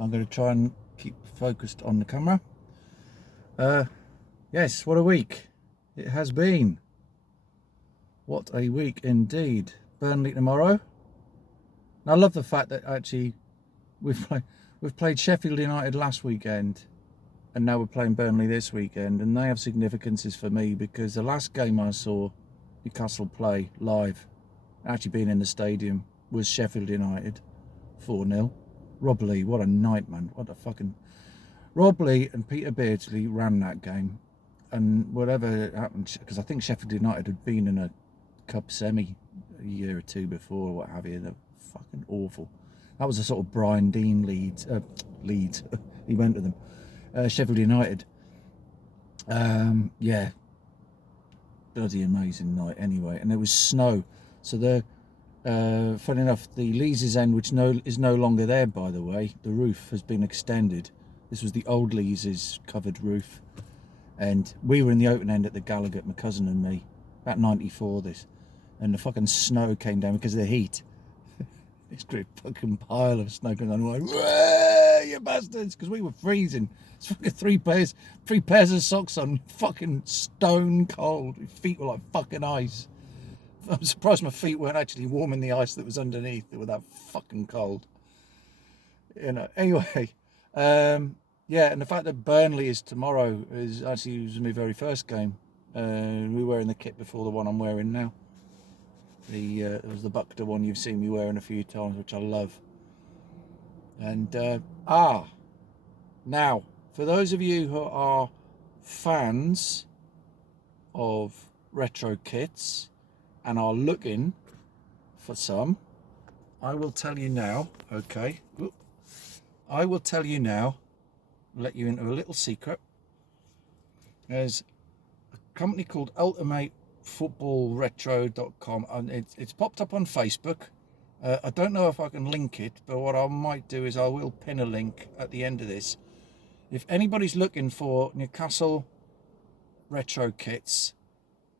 I'm going to try and keep focused on the camera. Yes, what a week it has been. What a week indeed. Burnley tomorrow. And I love the fact that actually we've played Sheffield United last weekend, and now we're playing Burnley this weekend, and they have significances for me because the last game I saw Newcastle play live, actually being in the stadium, was Sheffield United 4-0. Rob Lee, what a night, man. What a fucking... Rob Lee and Peter Beardsley ran that game, and whatever happened, because I think Sheffield United had been in a cup semi a year or two before, or what have you. They're fucking awful. That was a sort of Brian Dean Leeds. He went with them. Sheffield United. Yeah, bloody amazing night anyway. And there was snow, so the funny enough, the Lees' end, which is no longer there, by the way, the roof has been extended. This was the old Lees' covered roof, and we were in the open end at the Gallagher, my cousin and me, about 94 this, and the fucking snow came down because of the heat. This great fucking pile of snow came down, and went, you bastards, because we were freezing. It's fucking three pairs of socks on, fucking stone cold. My feet were like fucking ice. I'm surprised my feet weren't actually warming the ice that was underneath. They were that fucking cold. You know. Anyway, yeah, and the fact that Burnley is tomorrow is actually was my very first game. We were wearing the kit before the one I'm wearing now. It was the Buckter one you've seen me wearing a few times, which I love. And now, for those of you who are fans of retro kits and are looking for some, I will tell you now, okay? I will tell you now, let you into a little secret. There's a company called UltimateFootballRetro.com, and it's popped up on Facebook. I don't know if I can link it, but what I might do is I will pin a link at the end of this. If anybody's looking for Newcastle retro kits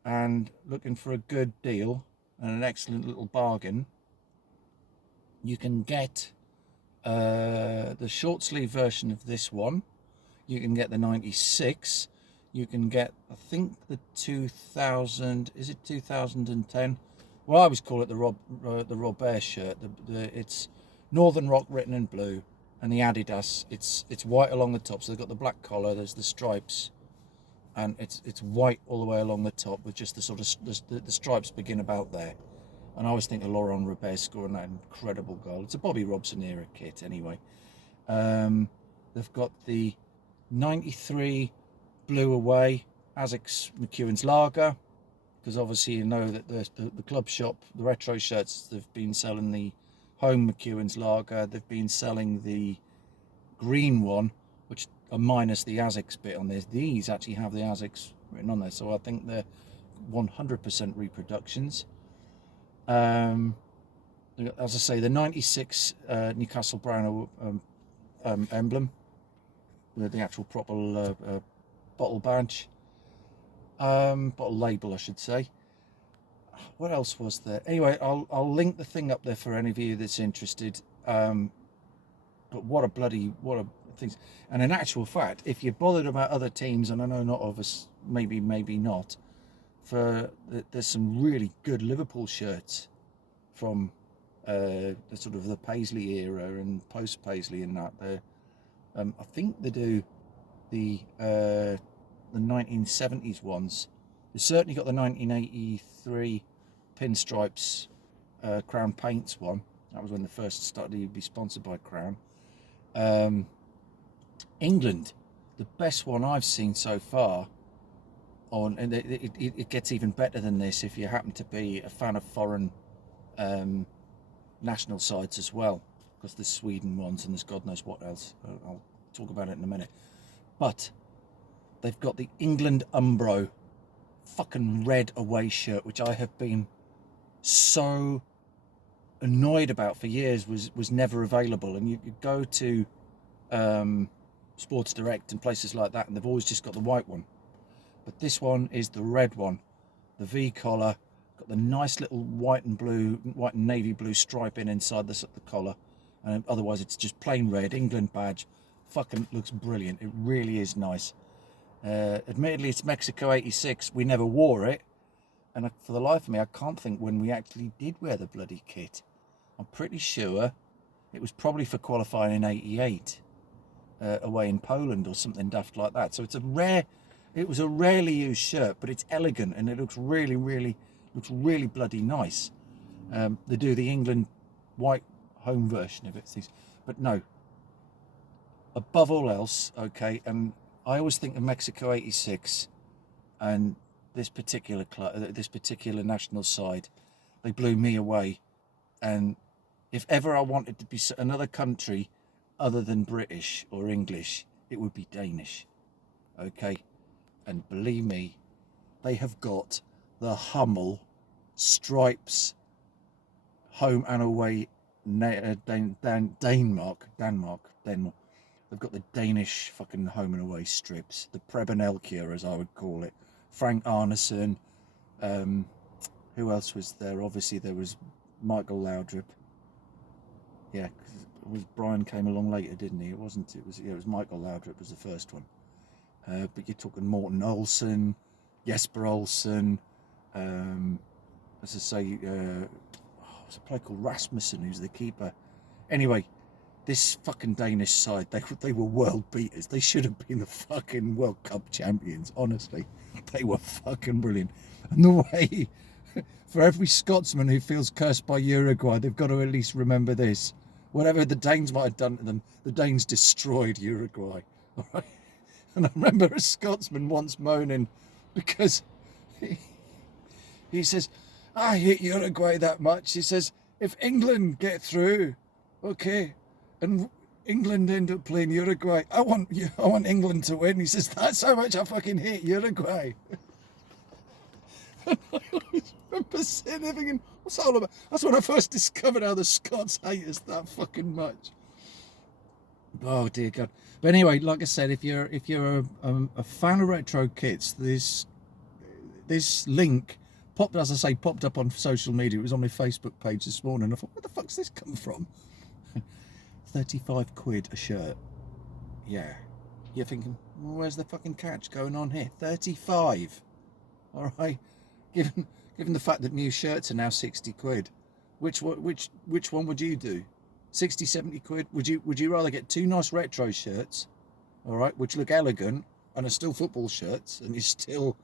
and looking for a good deal and an excellent little bargain, you can get the short sleeve version of this one. You can get the 96. You can get, I think, the 2000. Is it 2010? Well, I always call it the Robert shirt. It's Northern Rock written in blue, and the Adidas. It's white along the top. So they've got the black collar. There's the stripes, and it's white all the way along the top with just the sort of the stripes begin about there. And I always think of Laurent Robert scoring that incredible goal. It's a Bobby Robson era kit anyway. They've got the 93 blue away Asics McEwen's Lager, because obviously you know that the club shop, the retro shirts, they've been selling the home McEwen's Lager. They've been selling the green one, which are minus the Asics bit on this. These actually have the Asics written on there, so I think they're 100% reproductions. As I say, the 96 Newcastle Brown emblem with the actual proper bottle badge, bottle label, I should say. What else was there? Anyway, I'll link the thing up there for any of you that's interested. But what a things. And in actual fact, if you're bothered about other teams, and I know not of us, maybe not, there's some really good Liverpool shirts from the sort of the Paisley era and post Paisley and that. I think they do the 1970s ones. They've certainly got the 1983 pinstripes Crown Paints one. That was when they first started to be sponsored by Crown. England, the best one I've seen so far. And it gets even better than this if you happen to be a fan of foreign national sides as well, because there's Sweden ones and there's God knows what else. I'll talk about it in a minute. But they've got the England Umbro fucking red away shirt, which I have been so annoyed about for years was never available. And you go to Sports Direct and places like that, and they've always just got the white one. But this one is the red one, the V collar, got the nice little white and navy blue striping inside the collar, And otherwise it's just plain red, England badge. Fucking looks brilliant. It really is nice. Admittedly, it's Mexico 86. We never wore it. And for the life of me, I can't think when we actually did wear the bloody kit. I'm pretty sure it was probably for qualifying in 88 away in Poland or something daft like that. So it was a rarely used shirt, but it's elegant and it looks really bloody nice. They do the England white home version of it, but no. Above all else, okay, and I always think of Mexico 86 and this particular national side, they blew me away. And if ever I wanted to be another country other than British or English, it would be Danish. Okay, and believe me, they have got the Hummel stripes home and away. Denmark. They've got the Danish fucking home and away strips, the Preben Elkjær, as I would call it. Frank Arneson. Who else was there? Obviously, there was Michael Laudrup. Yeah, because Brian came along later, didn't he? It was Michael Laudrup was the first one. But you're talking Morten Olsen, Jesper Olsen. As I say, there's a player called Rasmussen who's the keeper. Anyway, this fucking Danish side, they were world beaters. They should have been the fucking World Cup champions, honestly. They were fucking brilliant. And the way, for every Scotsman who feels cursed by Uruguay, they've got to at least remember this. Whatever the Danes might have done to them, the Danes destroyed Uruguay. All right? And I remember a Scotsman once moaning because he says, I hate Uruguay that much. He says, if England get through, okay, and England end up playing Uruguay, I want England to win. He says, that's how much I fucking hate Uruguay. And I always remember sitting there thinking, what's that all about? That's when I first discovered how the Scots hate us that fucking much. Oh dear God. But anyway, like I said, if you're a fan of retro kits, this link popped up on social media. It was on my Facebook page this morning. I thought, where the fuck's this come from? 35 quid a shirt. Yeah. You're thinking, well, where's the fucking catch going on here? 35. All right. Given the fact that new shirts are now 60 quid, which one would you do? 60, 70 quid? Would you rather get two nice retro shirts, all right, which look elegant and are still football shirts, and you're still,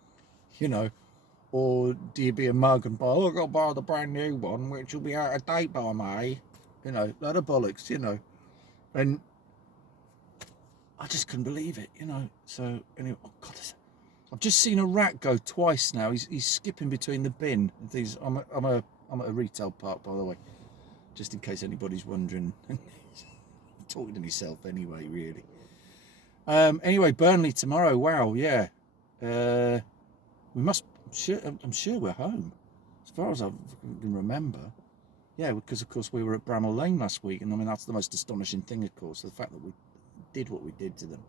or do you be a mug and buy, I've got to buy the brand new one, which will be out of date by May, load of bollocks, and I just couldn't believe it, So anyway, oh God, I've just seen a rat go twice now. He's skipping between the bin and things. I'm at a retail park, by the way, just in case anybody's wondering. I'm talking to myself anyway, really. Anyway, Burnley tomorrow. Wow, yeah. I'm sure we're home, as far as I can remember. Yeah, because of course we were at Bramall Lane last week, and I mean that's the most astonishing thing, of course, the fact that we did what we did to them.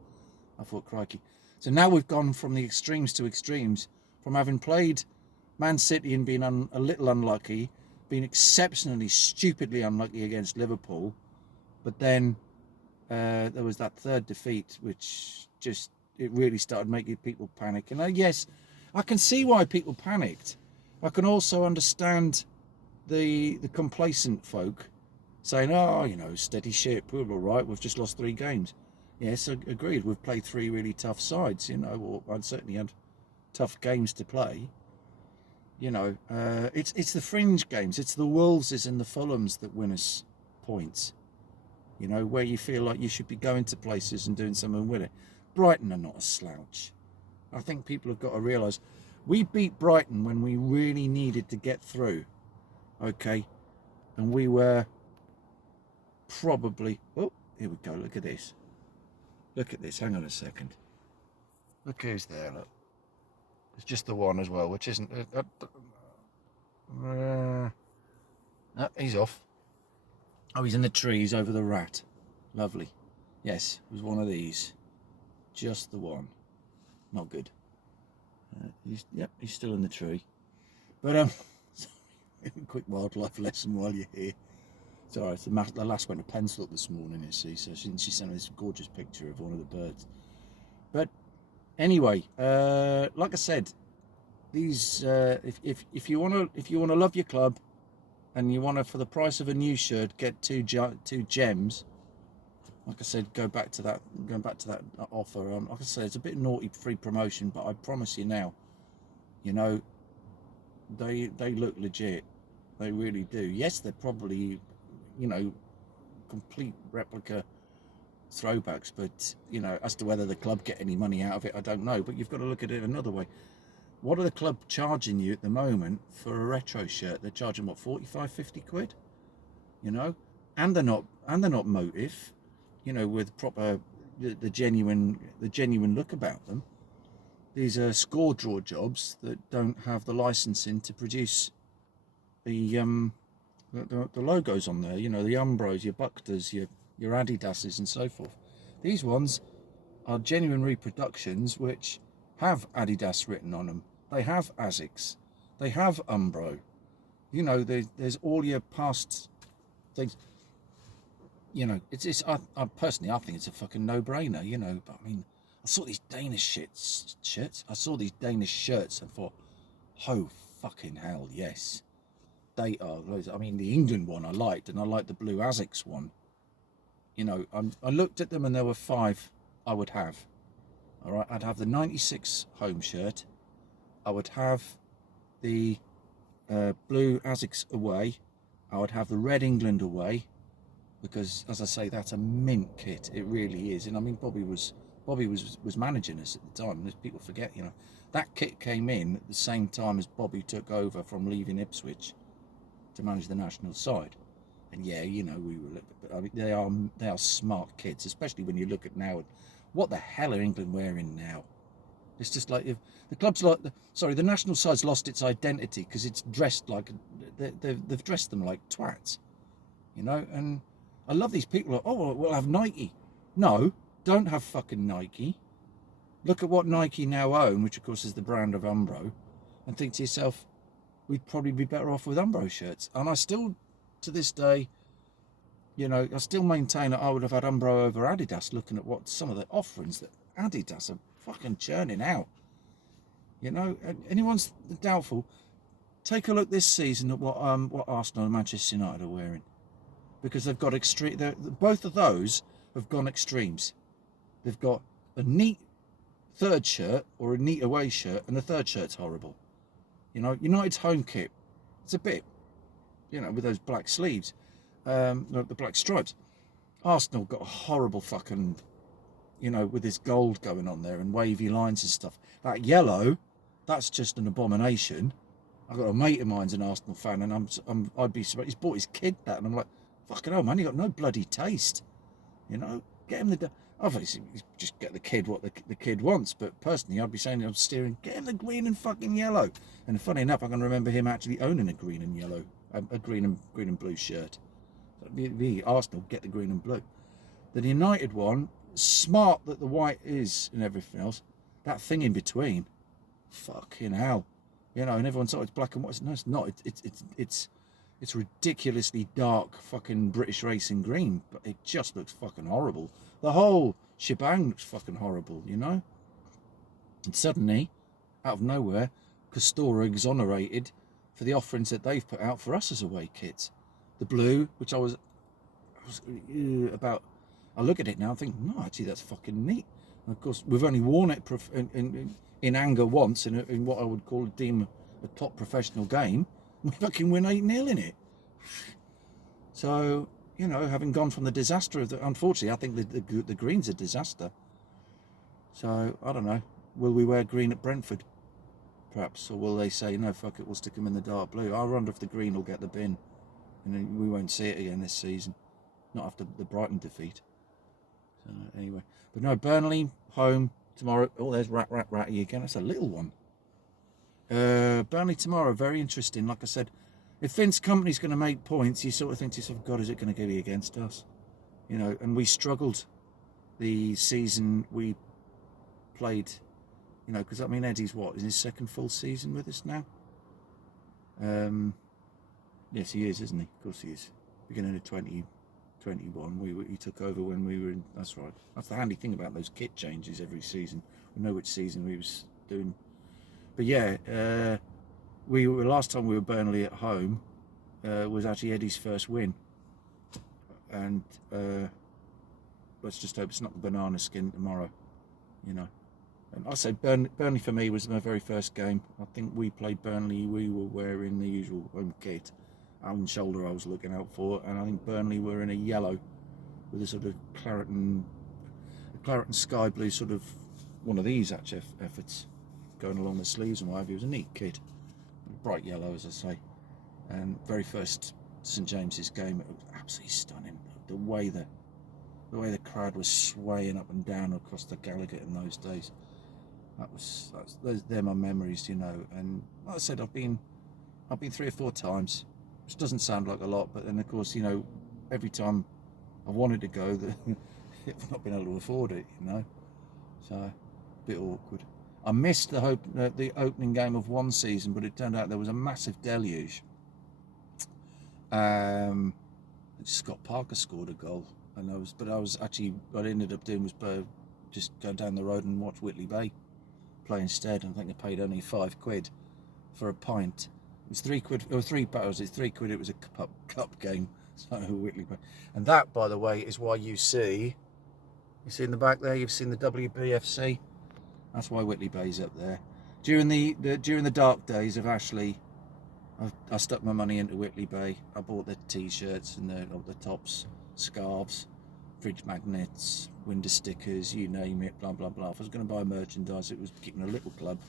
I thought, crikey. So now we've gone from the extremes to extremes, from having played Man City and been a little unlucky, being exceptionally stupidly unlucky against Liverpool, but then there was that third defeat, which it really started making people panic. And yes, I can see why people panicked. I can also understand the complacent folk saying, oh, steady ship, we're all right, we've just lost 3 games. Yes, agreed. We've played 3 really tough sides, or I'd certainly had tough games to play. It's the fringe games. It's the Wolveses and the Fulhams that win us points. Where you feel like you should be going to places and doing something with it. Brighton are not a slouch. I think people have got to realise we beat Brighton when we really needed to get through. Okay? And we were probably... Oh, here we go. Look at this. Look at this, hang on a second. Look who's there, look. It's just the one as well, which isn't... no, he's off. Oh, he's in the trees over the rat. Lovely. Yes, it was one of these. Just the one. Not good. He's still in the tree. But, quick wildlife lesson while you're here. Sorry, the lass went to pencil up this morning, you see, so she sent me this gorgeous picture of one of the birds. But anyway, like I said, these if you want to love your club, and you want to, for the price of a new shirt, get two gems. Like I said, going back to that offer. Like I said, it's a bit naughty free promotion, but I promise you now, you know, they look legit. They really do. Yes, they're probably, you know, complete replica throwbacks, but you know, as to whether the club get any money out of it, I don't know. But you've got to look at it another way. What are the club charging you at the moment for a retro shirt? They're charging what, 45, 50 quid? You know, and they're not motif, you know, with proper the genuine look about them. These are score draw jobs that don't have the licensing to produce the logos on there. You know, the Umbros, your Buckters, your Adidas's, and so forth. These ones are genuine reproductions which have Adidas written on them. They have Asics. They have Umbro. You know, there's all your past things. You know, I personally, I think it's a fucking no-brainer, you know. But I mean, I saw these Danish shirts. I saw these Danish shirts and thought, oh, fucking hell, yes. They are. I mean, the England one I liked, and I liked the blue Asics one. You know, I looked at them and there were 5 I would have. All right, I'd have the 96 home shirt. I would have the blue Asics away. I would have the red England away, because, as I say, that's a mint kit. It really is. And I mean, Bobby was managing us at the time. And people forget, you know, that kit came in at the same time as Bobby took over from leaving Ipswich to manage the national side. And yeah, you know, we were. I mean, they are smart kids, especially when you look at now. What the hell are England wearing now? It's just like, if the club's like, the national side's lost its identity because it's dressed like, they've dressed them like twats, you know. And I love these people. Like, oh, we'll have Nike. No, don't have fucking Nike. Look at what Nike now own, which of course is the brand of Umbro, and think to yourself, we'd probably be better off with Umbro shirts. And I still, to this day, you know, I still maintain that I would have had Umbro over Adidas, looking at what some of the offerings that Adidas are fucking churning out. You know, anyone's doubtful, take a look this season at what Arsenal and Manchester United are wearing, because they've got extreme. Both of those have gone extremes. They've got a neat third shirt or a neat away shirt, and the third shirt's horrible. You know, United's home kit, it's a bit, you know, with those black sleeves, the black stripes. Arsenal got a horrible fucking, you know, with this gold going on there and wavy lines and stuff. That yellow, that's just an abomination. I've got a mate of mine's an Arsenal fan, and I'd be surprised. He's bought his kid that, and I'm like, fucking hell, man, you got no bloody taste. You know, get him obviously just get the kid what the kid wants. But personally, I'd be saying, I'm steering, get him the green and fucking yellow. And funny enough, I can remember him actually owning a green and yellow, a green and blue shirt. So the Arsenal, get the green and blue. The United one, smart that the white is and everything else. That thing in between, fucking hell, you know. And everyone thought it's black and white. No, it's not. It's ridiculously dark fucking British racing green, but it just looks fucking horrible. The whole shebang looks fucking horrible, you know. And suddenly, out of nowhere, Costora exonerated for the offerings that they've put out for us as away kits. The blue, which I was about. I look at it now and think, no, actually, that's fucking neat. And of course, we've only worn it in anger once in what I would deem a top professional game. We fucking win 8-0 in it. So, you know, having gone from the disaster of unfortunately, I think the green's a disaster. So, I don't know. Will we wear green at Brentford? Perhaps. Or will they say, no, fuck it, we'll stick them in the dark blue? I wonder if the green will get the bin. And then we won't see it again this season. Not after the Brighton defeat. So, anyway. But no, Burnley, home, tomorrow. Oh, there's Ratty again. That's a little one. Burnley tomorrow, very interesting. Like I said, if Vince Company's going to make points, you sort of think to yourself, God, is it going to be against us? You know, and we struggled the season we played, you know, because I mean, Eddie's is his second full season with us now? Yes, he is, isn't he? Of course he is. beginning of 2021. He took over when we were in. That's right. That's the handy thing about those kit changes every season. We know which season we was doing. But yeah, we were last time we were Burnley at home was actually Eddie's first win, and let's just hope it's not the banana skin tomorrow, you know. And I say Burnley for me was my very first game. I think we played Burnley. We were wearing the usual home kit. Alan Shoulder I was looking out for, and I think Burnley were in a yellow with a sort of claret and sky blue sort of one of these actually efforts going along the sleeves and what have you. It was a neat kit, bright yellow as I say. And very first St James's game, it was absolutely stunning. The way the crowd was swaying up and down across the Gallagher in those days. They're my memories, you know. And like I said, I've been 3 or 4 times, which doesn't sound like a lot, but then of course, you know, every time I wanted to go, I've not been able to afford it, you know. So a bit awkward. I missed the opening game of one season, but it turned out there was a massive deluge. Scott Parker scored a goal, and what I ended up doing was just go down the road and watch Whitley Bay play instead. I think I paid only £5 for a pint. It was £3. It was £3. It's £3. It was a cup game. So Whitley Bay, and that, by the way, is why you see in the back there. You've seen the WBFC. That's why Whitley Bay's up there. During the dark days of Ashley, I stuck my money into Whitley Bay. I bought the t-shirts and the tops, scarves, fridge magnets, window stickers, you name it, blah blah blah. If I was going to buy merchandise, it was kicking a little club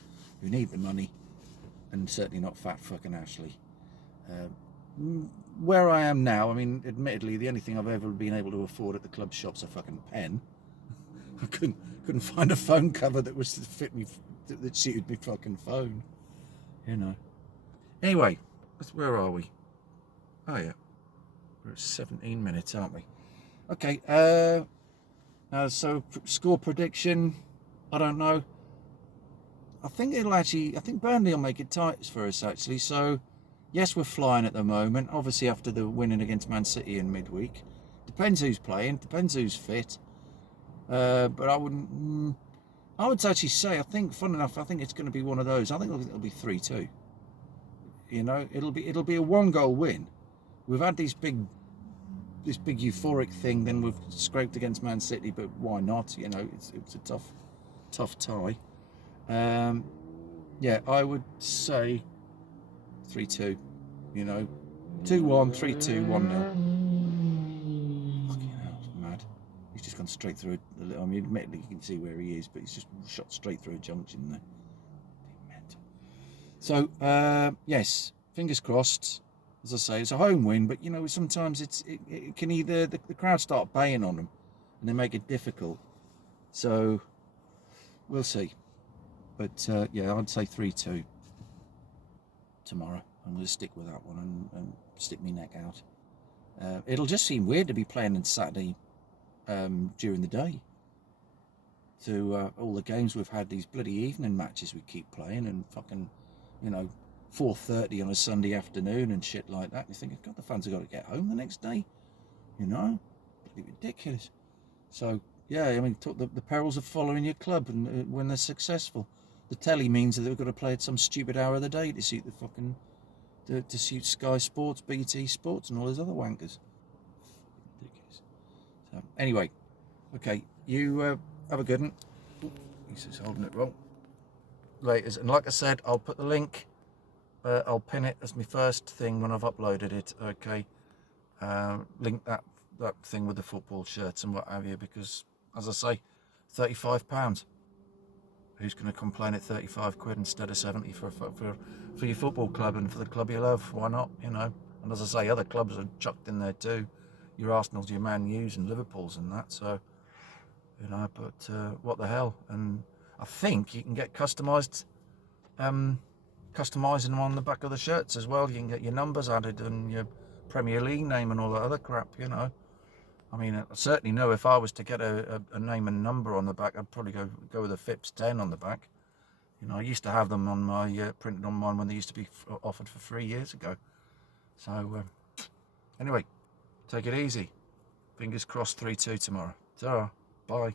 who need the money, and certainly not fat fucking Ashley. Where I am now, I mean, admittedly, the only thing I've ever been able to afford at the club shop's a fucking pen. I couldn't find a phone cover that was to fit me, that suited me fucking phone, you know. Anyway, where are we? Oh yeah, we're at 17 minutes, aren't we? Okay. So score prediction, I don't know. I think Burnley will make it tight for us actually. So yes, we're flying at the moment. Obviously after the winning against Man City in midweek, depends who's playing, depends who's fit. But I would actually say, I think, fun enough, I think it's going to be one of those. I think it'll be 3-2. You know, it'll be a 1-goal win. We've had this big euphoric thing, then we've scraped against Man City, but why not? You know, it's a tough tie. Yeah, I would say 3-2. You know, 2-1, 3-2, 1-0. Fucking hell, mad. He's just gone straight through a little. I mean, admittedly, you can see where he is, but he's just shot straight through a junction there. So, yes, fingers crossed. As I say, it's a home win, but you know, sometimes it can either the crowd start baying on them, and they make it difficult. So, we'll see. But yeah, I'd say 3-2 tomorrow. I'm going to stick with that one and stick my neck out. It'll just seem weird to be playing on Saturday during the day. To all the games we've had, these bloody evening matches we keep playing, and fucking, you know, 4:30 on a Sunday afternoon and shit like that. You think, God, the fans have got to get home the next day, you know, bloody ridiculous. So yeah, I mean, the perils of following your club, and when they're successful, the telly means that they've got to play at some stupid hour of the day to suit the fucking to suit Sky Sports, BT Sports, and all those other wankers. Ridiculous. So anyway, okay, you have a good one. He's just holding it wrong. Laters, and like I said, I'll put the link. I'll pin it as my first thing when I've uploaded it. Okay, link that thing with the football shirts and what have you, because as I say, £35. Who's going to complain at 35 quid instead of 70 for your football club and for the club you love? Why not? You know. And as I say, other clubs are chucked in there too. Your Arsenal's, your Man U's, and Liverpool's and that. So, you know. But what the hell? And I think you can get customizing them on the back of the shirts as well. You can get your numbers added and your Premier League name and all that other crap, you know. I mean, I certainly know if I was to get a name and number on the back, I'd probably go with a Phipps 10 on the back. You know, I used to have them on my printed on mine when they used to be offered for 3 years ago. So anyway, Take it easy. Fingers crossed 3-2 tomorrow. Ta-ra. Bye.